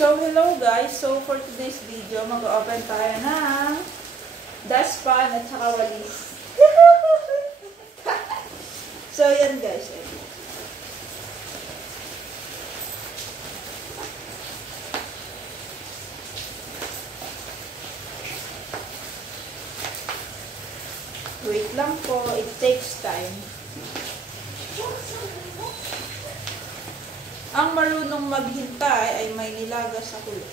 So, hello guys. So, for today's video, mag-open tayo ng dustpan at saka walis. So, yan guys. Wait lang po. It takes time. Ang marunong maghintay ay may nilaga sa kulo.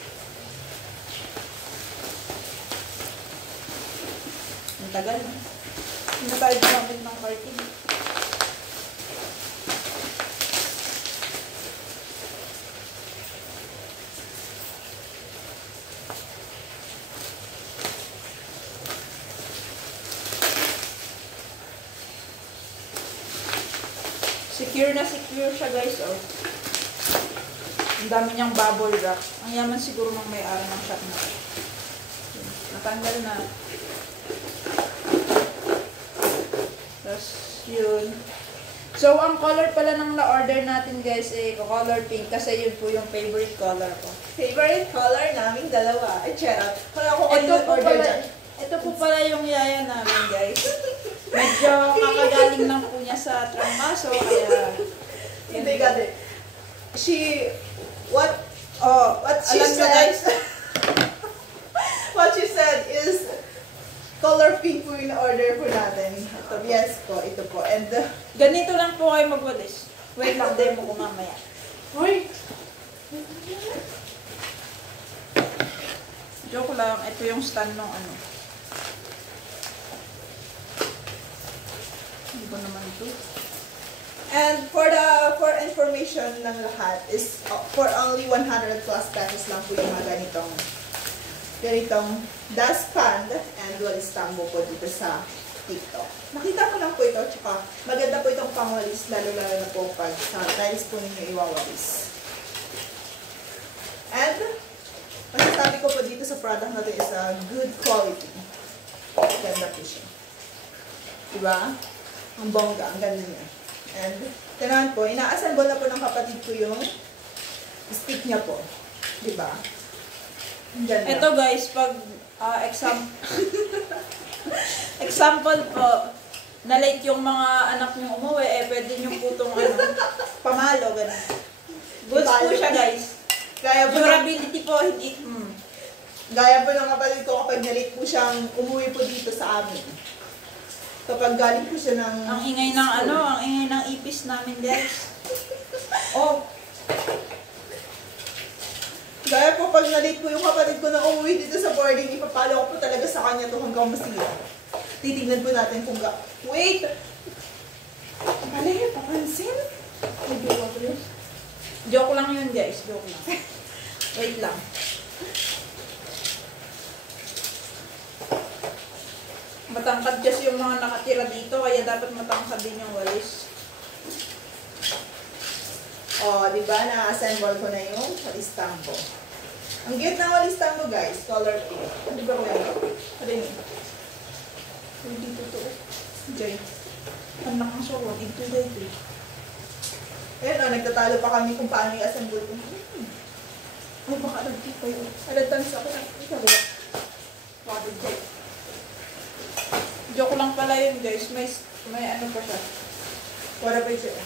Ang tagal na. Hindi na tayo gumamit ng carton. Secure na secure siya guys, oh. Ang dami niyang bubble wrap. Ang yaman siguro ng may-ari ng shop na. Natanggal na. Tapos, yun. So, ang color pala ng na-order natin guys, color pink. Kasi yun po yung favorite color ko. Favorite color namin dalawa. Ay, charot. Ito po pala yung yaya namin guys. Medyo kakagaling lang po niya sa trangkaso. Kaya, hindi ka din. What she alam said, guys, what she said is color pink po yung order po natin. Ito, yes po, ito po. And ganito lang po kayo magwalis. Wait lang, demo ko mamaya. Uy! Joke lang, ito yung stand ng ano. Hindi ko naman ito. And for information ng lahat is for only 100 plus pesos lang po yung mga ganitong dustpan and walis tambo po dito sa TikTok. Nakita ko lang po ito, tsaka maganda po itong pangwalis, lalo-lalo na po pag sa tiles po ninyo iwawalis. And masasabi ko po dito sa product natin is a good quality. Ganda po siya. Diba? Ang bongga, ang ganda niya. And, tanahan po, ina-assemble na po ng kapatid ko yung stick niya po. Diba? Ito guys, pag example po, na-late yung mga anak nyo umuwi, pwede nyo po itong pamalo, gano'n. Goods po siya guys. Durability po, hindi. Gaya po ng kapatid ko kapag na-late po siyang umuwi po dito sa amin. Kapag galing po siya ng... Ang ingay ng ang ingay ng ipis namin guys. Oh! Gaya po pag na-late po yung kapatid ko na umuwi dito sa boarding, ipapalo ko po talaga sa kanya to hanggang masira. Titignan po natin kung Wait! Mali, papansin? May jowa ko yun. Joke lang yun guys, joke lang. Wait lang. Matangkad kasi yung mga nakatira dito, kaya dapat matangkad din yung walis. Oh, di ba? Na-assemble ko na yung walis tambo. Ang cute ng walis tambo, guys. Color pink. Di ba ko yan? Ano yun? Hindi totoo. Jay. Anak ang sawa, dito dito. Ayun, oh, nagtatalo pa kami kung paano i-assemble ko. Ay, baka nagtip kayo. Alatans ako na. Ikaw ba? Water Jay. Joke lang pala yun guys, may ano pa siya. Wala pa siya.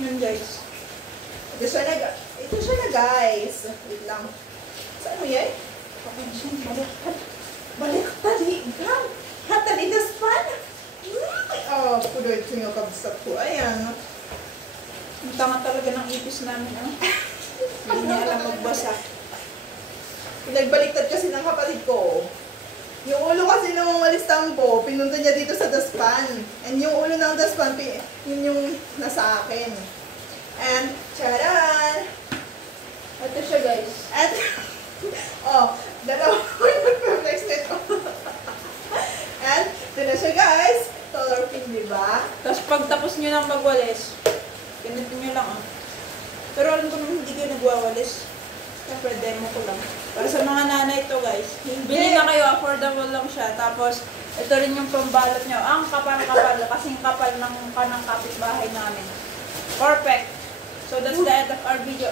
Yun guys. Ito siya na guys. Wait lang. Saan mo yan? Papansin, baliktad. Baliktad, higam. Hatali daspan. Oh, pudoy ko yung kabsat ko. Ayan. Ang tanga talaga ng ipis namin, Hindi niya alam magbasa. Pinagbaliktad kasi ng kapatid ko. Yung ulo kasi ng walis tambo, pinunta niya dito sa daspan. And yung ulo ng daspan, yun yung sa akin. And, charan! Ito siya guys. At, oh, dalawa ko yung mag-flex nito. And, ito na siya guys. Color pink, diba? Tapos pag tapos nyo ng magwalis, ganito nyo lang ah. Pero alam ko naman hindi kayo nagwawalis. Siyempre, demo ko lang. Para sa mga nanay ito guys. Bili na kayo, affordable lang siya. Tapos, ito rin yung pambalot nyo. Ang kapal-kapal, kasing kapal ng kanang kapitbahay namin. Perfect. So that's the end of our video.